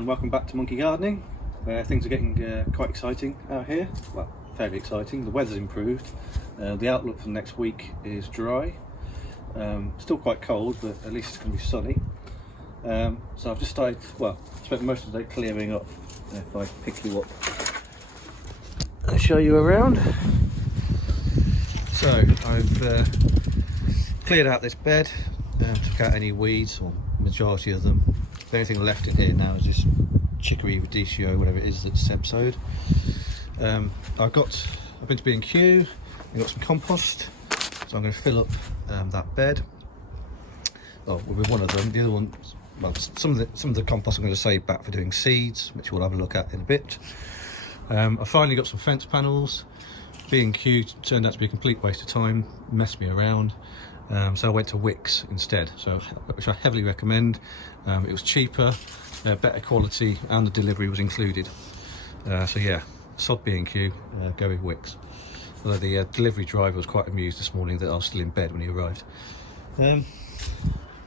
and welcome back to Monkey Gardening, where things are getting quite exciting out here. Well, fairly exciting. The weather's improved. The outlook for the next week is dry. Still quite cold, but at least it's going to be sunny. So I've just started, spent most of the day clearing up. If I pick you up and show you around. So I've cleared out this bed and took out any weeds, or majority of them. The only thing left in here now is just chicory, radicchio, whatever it is that's Seb sowed. I've been to B&Q, I got some compost, so I'm going to fill up that bed. Well, with one of them. The other one, well, some of the compost I'm going to save back for doing seeds, which we'll have a look at in a bit. I finally got some fence panels. B&Q turned out to be a complete waste of time, messed me around. So I went to Wix instead, which I heavily recommend. It was cheaper, better quality, and the delivery was included. So yeah, sod B&Q, go with Wix. Although the delivery driver was quite amused this morning that I was still in bed when he arrived.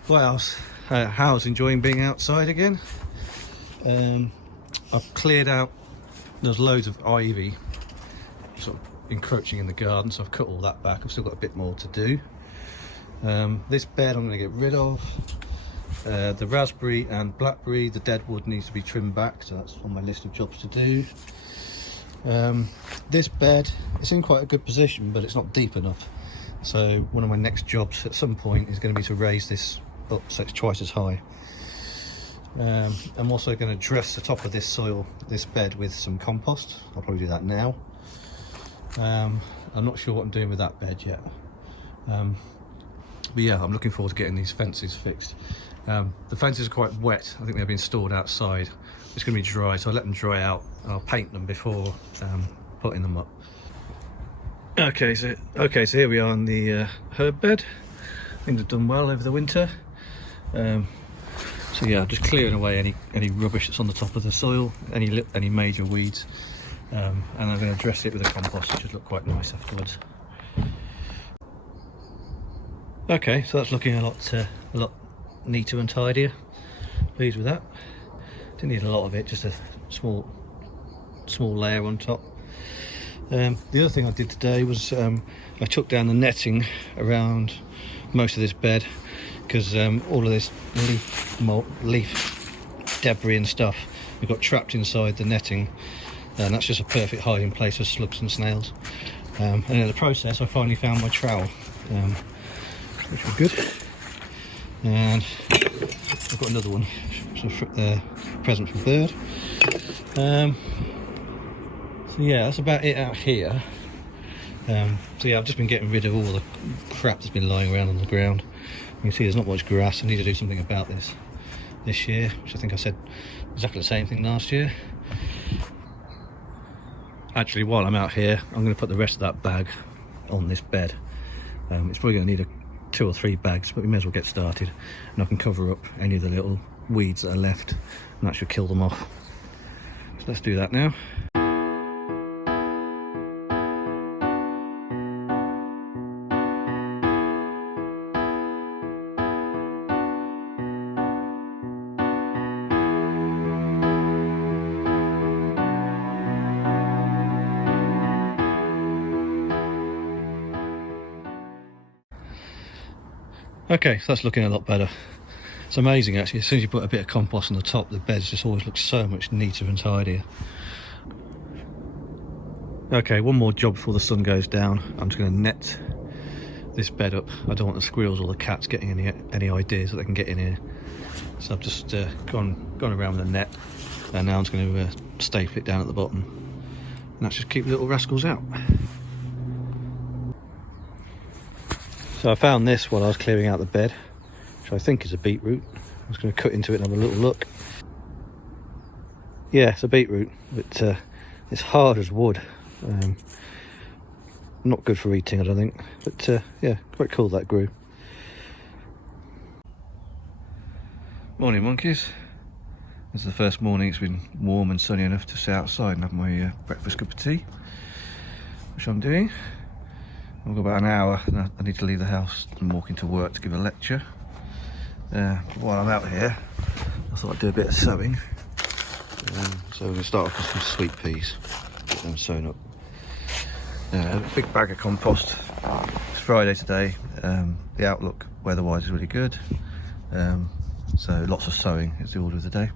What else? How's enjoying being outside again? I've cleared out, there's loads of ivy sort of encroaching in the garden, so I've cut all that back. I've still got a bit more to do. This bed I'm going to get rid of. The raspberry and blackberry, the dead wood needs to be trimmed back, so that's on my list of jobs to do. This bed, it's in quite a good position, but it's not deep enough. So one of my next jobs at some point is going to be to raise this up so it's twice as high. I'm also going to dress the top of this bed with some compost. I'll probably do that now. I'm not sure what I'm doing with that bed yet. But yeah, I'm looking forward to getting these fences fixed. The fences are quite wet. I think they've been stored outside. It's going to be dry, so I'll let them dry out. I'll paint them before putting them up. Okay, so here we are on the herb bed. Things have done well over the winter. So yeah, just clearing away any rubbish that's on the top of the soil, any major weeds, and I'm going to dress it with a compost, which should look quite nice afterwards. Okay, so that's looking a lot neater and tidier. Pleased with that. Didn't need a lot of it, just a small layer on top. The other thing I did today was I took down the netting around most of this bed, because all of this leaf debris and stuff got trapped inside the netting, and that's just a perfect hiding place for slugs and snails. And in the process I finally found my trowel, which was good. And I've got another one, present from Bird. So yeah, that's about it out here. So yeah, I've just been getting rid of all the crap that's been lying around on the ground. You can see there's not much grass. I need to do something about this year, which I think I said exactly the same thing last year. Actually, while I'm out here, I'm going to put the rest of that bag on this bed. It's probably going to need 2 or 3 bags, but we may as well get started, and I can cover up any of the little weeds that are left, and that should kill them off. So let's do that now. Okay, so that's looking a lot better. It's amazing actually, as soon as you put a bit of compost on the top, the beds just always look so much neater and tidier. Okay, one more job before the sun goes down. I'm just going to net this bed up. I don't want the squirrels or the cats getting any ideas that they can get in here. So I've just gone around with a net, and now I'm just going to staple it down at the bottom, and that's just keep the little rascals out. So I found this while I was clearing out the bed, which I think is a beetroot. I'm just going to cut into it and have a little look. Yeah, it's a beetroot, but it's hard as wood. Not good for eating, I don't think. But yeah, quite cool that grew. Morning, monkeys. This is the first morning it's been warm and sunny enough to sit outside and have my breakfast cup of tea, which I'm doing. I've got about an hour and I need to leave the house and walk into work to give a lecture. While I'm out here, I thought I'd do a bit of sewing. So we're going to start off with some sweet peas, get them sown up. A big bag of compost. It's Friday today. The outlook weather-wise is really good. So lots of sowing is the order of the day.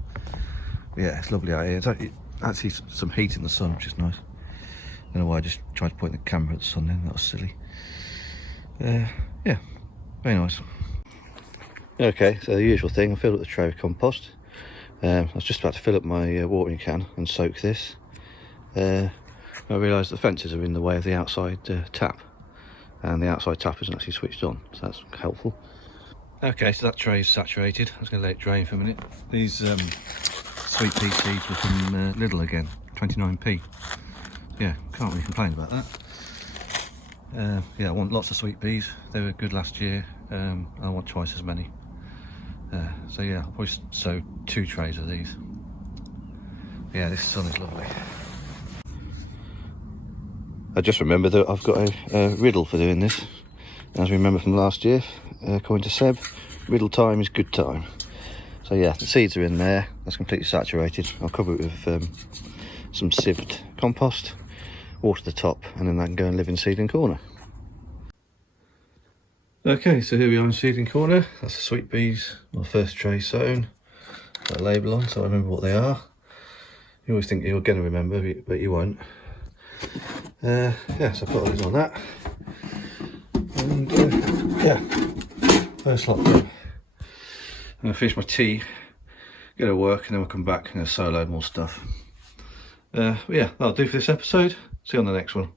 But yeah, it's lovely out here. It's actually some heat in the sun, which is nice. I don't know why I just tried to point the camera at the sun then, that was silly. Yeah, very nice. Okay, so the usual thing, I filled up the tray with compost. I was just about to fill up my watering can and soak this. I realised the fences are in the way of the outside tap, and the outside tap isn't actually switched on, so that's helpful. Okay, so that tray is saturated. I was going to let it drain for a minute. These sweet pea seeds were from Lidl again, 29p. Yeah, can't really complain about that. Yeah, I want lots of sweet peas. They were good last year. I want twice as many. So yeah, I'll probably sow 2 trays of these. Yeah, this sun is lovely. I just remembered that I've got a riddle for doing this. As we remember from last year, according to Seb, riddle time is good time. So yeah, the seeds are in there. That's completely saturated. I'll cover it with some sieved compost, water the top, and then I can go and live in seedling corner. Okay, so here we are in seedling corner. That's the sweet peas, my first tray sown. Got a label on so I remember what they are. You always think you're going to remember, but you won't. Yeah, so I put a lid on that. And yeah, first lot done. I'm going to finish my tea, go to work, and then we'll come back and solo more stuff. Yeah, that'll do for this episode. See you on the next one.